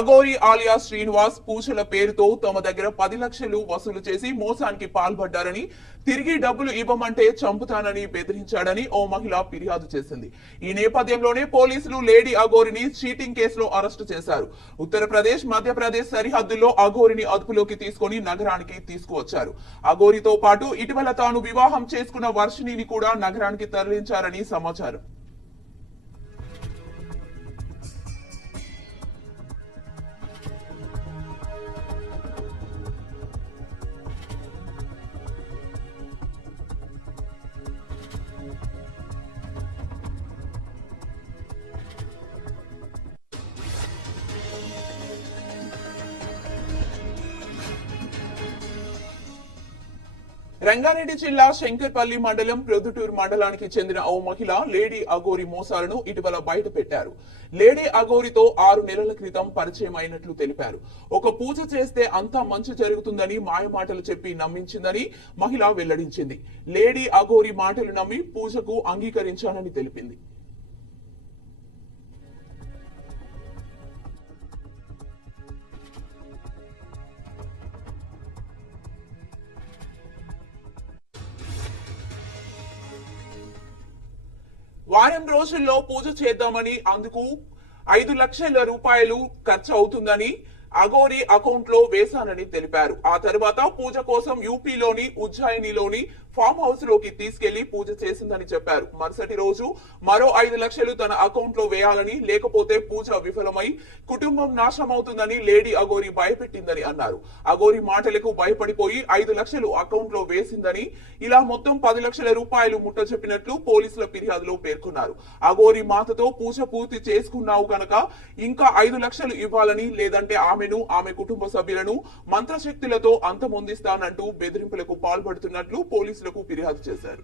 అఘోరి ఆలియా శ్రీనివాస్ పూజల పేరుతో తమ దగ్గర 10 లక్షలు వసూలు చేసి మోసానికి పాల్పడ్డారని, తిరిగి డబ్బులు ఇవ్వమంటే చంపుతానని బెదిరించాడని ఓ మహిళ ఫిర్యాదు చేసింది. ఈ నేపథ్యంలోనే పోలీసులు లేడీ అఘోరిని చీటింగ్ కేసులో అరెస్టు చేశారు. ఉత్తరప్రదేశ్, మధ్యప్రదేశ్ సరిహద్దుల్లో అఘోరిని అదుపులోకి తీసుకుని నగరానికి తీసుకువచ్చారు. అఘోరితో పాటు ఇటీవల తాను వివాహం చేసుకున్న వర్షిణిని కూడా నగరానికి తరలించారని సమాచారం. రంగారెడ్డి జిల్లా శంకర్పల్లి మండలం ప్రొద్దుటూరు మండలానికి చెందిన ఓ మహిళ లేడీ అఘోరి మోసాలను ఇటీవల బయట పెట్టారు. లేడీ అఘోరితో 6 నెలల క్రితం పరిచయం అయినట్లు తెలిపారు. ఒక పూజ చేస్తే అంతా మంచి జరుగుతుందని మాయమాటలు చెప్పి నమ్మించిందని మహిళ వెల్లడించింది. లేడీ అఘోరి మాటలు నమ్మి పూజకు అంగీకరించానని తెలిపింది. వారం రోజుల్లో పూజ చేద్దామని, అందుకు 5 లక్షల రూపాయలు ఖర్చు అవుతుందని అఘోరి అకౌంట్ లో వేశానని తెలిపారు. ఆ తర్వాత పూజ కోసం యూపీలోని ఉజ్జయినిలోని ఫామ్ హౌస్ లోకి తీసుకెళ్లి పూజ చేసిందని చెప్పారు. మరుసటి రోజు మరో 5 లక్షలు తన అకౌంట్ లో వేయాలని, లేకపోతే పూజ విఫలమై కుటుంబం నాశనమవుతుందని లేడీ అఘోరి భయపెట్టిందని అన్నారు. అఘోరి మాటలకు భయపడిపోయి 5 లక్షలు అకౌంట్ లో వేసిందని, ఇలా మొత్తం 10 లక్షల రూపాయలు ముట్ట చెప్పినట్లు పోలీసుల ఫిర్యాదులో పేర్కొన్నారు. అఘోరి మాతతో పూజ పూర్తి చేసుకున్నావు కనుక ఇంకా 5 లక్షలు ఇవ్వాలని, లేదంటే ఆమె కుటుంబ సభ్యులను మంత్రశక్తులతో అంతమొందిస్తానంటూ బెదిరింపులకు పాల్పడుతున్నట్లు పోలీసులకు ఫిర్యాదు చేశారు.